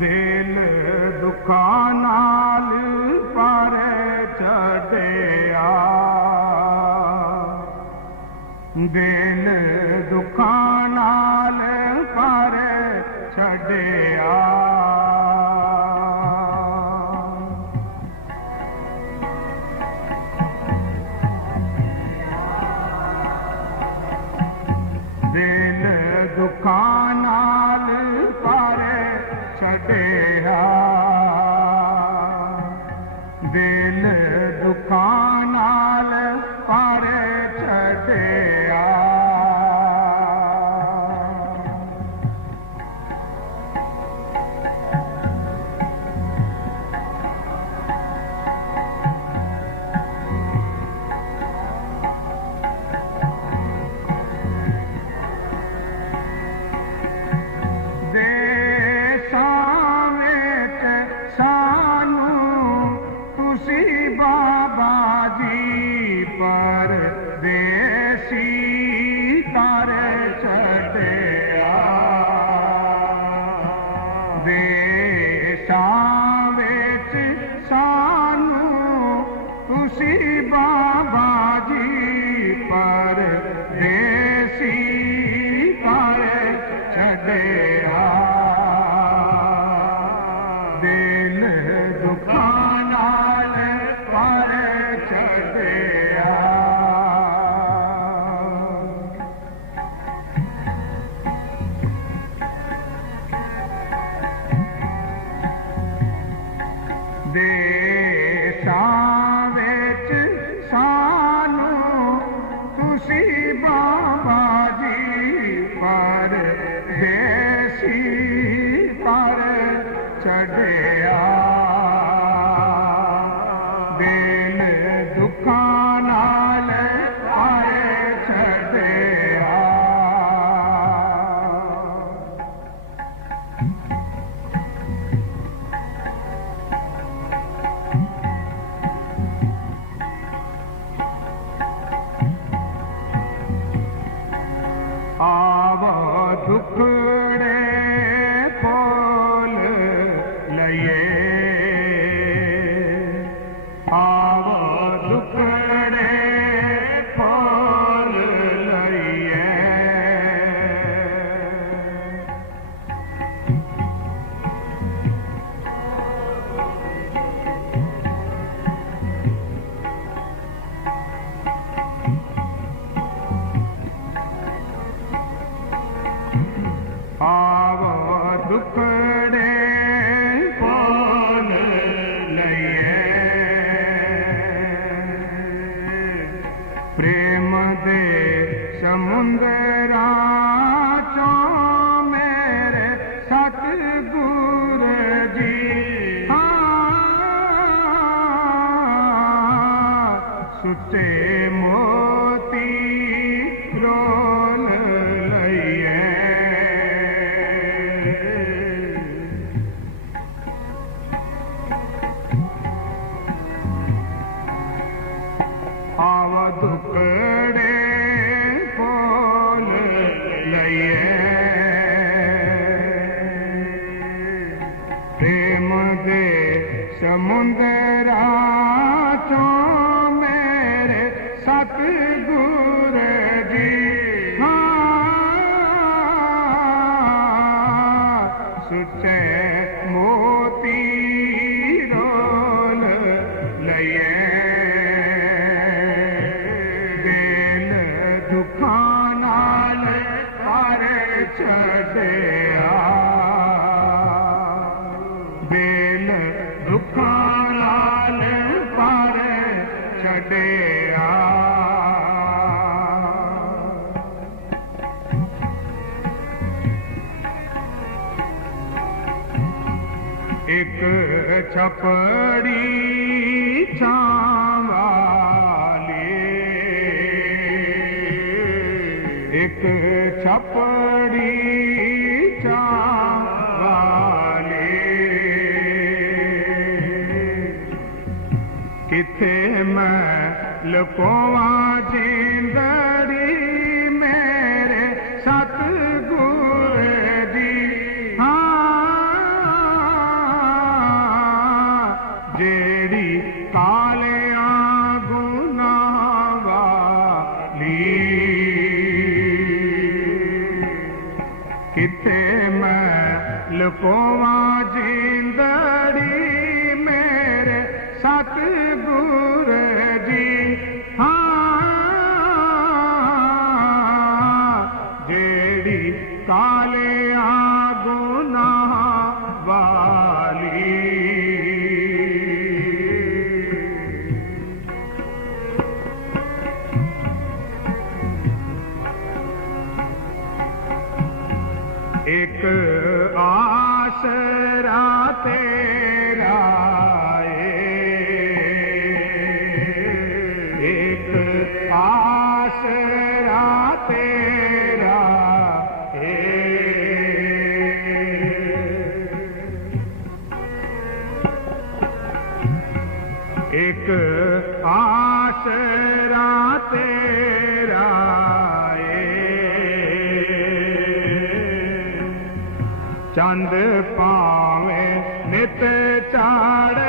دل دکان پر چڑیا بیل غير عام چھپڑی چاوالے ایک چھپڑی چاوالے کتنے میں لکوا मां लपोमां ਇੱਕ ਆਸਰਾ ਤੇਰਾ ਏ। ਚੰਦ ਪਾਵੇਂ ਨਿਤ ਚਾੜ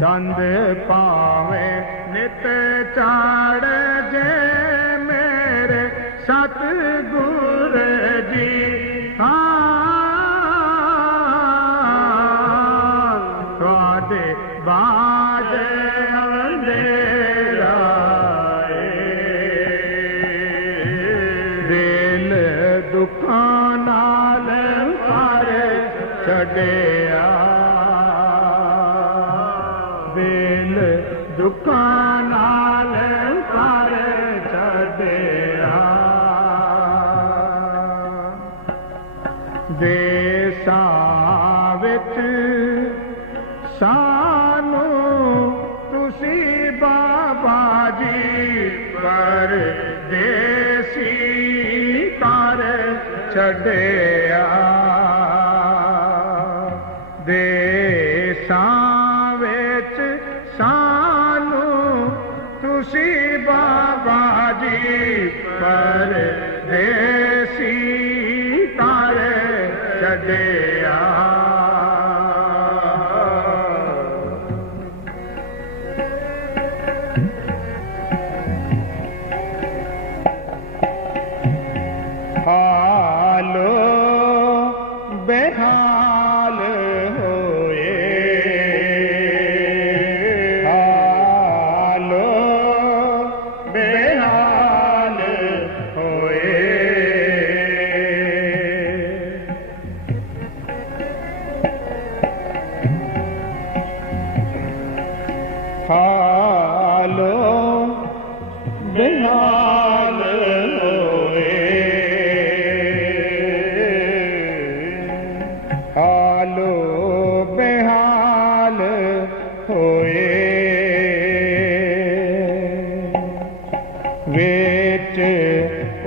چند پاوے نت چاڑ جے میرے ست گر جی ہاں دے باج دکان پارے چڑے پر دیسی تار چڑے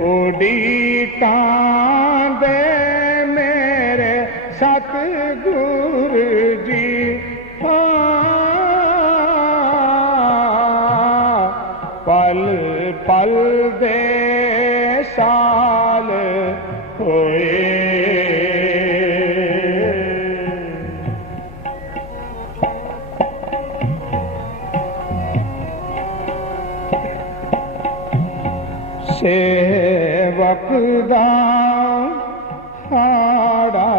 ਉਡੀਕਾਂ ਦੇ ਮੇਰੇ ਸਤਿਗੁਰ ਜੀ। ਸੇਵਕ ਦਾ ਹਾੜਾ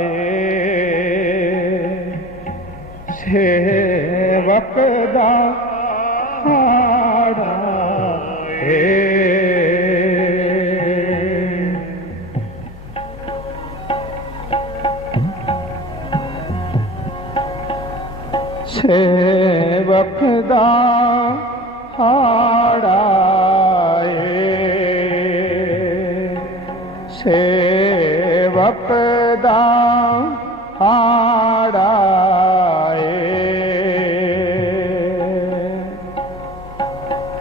ਏ। ਸੇਵਕ ਦਾ ਹਾੜਾ ਸੇਵਕ ਦਾ ਹਾੜਾ ਸੇਵਪਦਾ ਹਾੜਾਏ।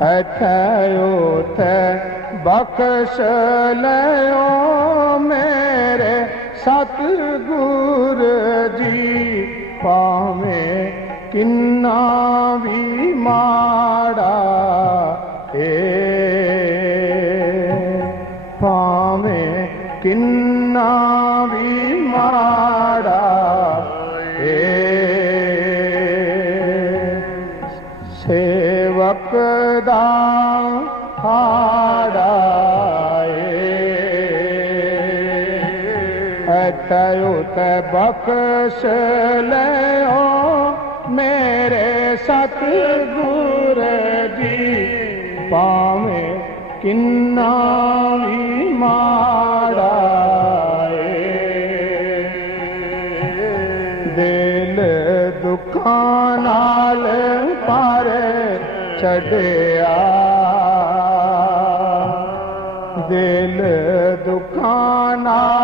ਅਥਯੋ ਤੇ ਬਖਸ਼ ਲਿਓ ਮੇਰੇ ਸਤ ਗੁਰ ਜੀ ਪਾਵੇਂ ਕਿੰਨਾ ਵੀ ਮਾੜਾ ਏ। किन्नावी मारा सेवक अटयुत बक्स लो मेरे सतगुर जी पावे किन्नावी मारा چھڈیا دل دکانہ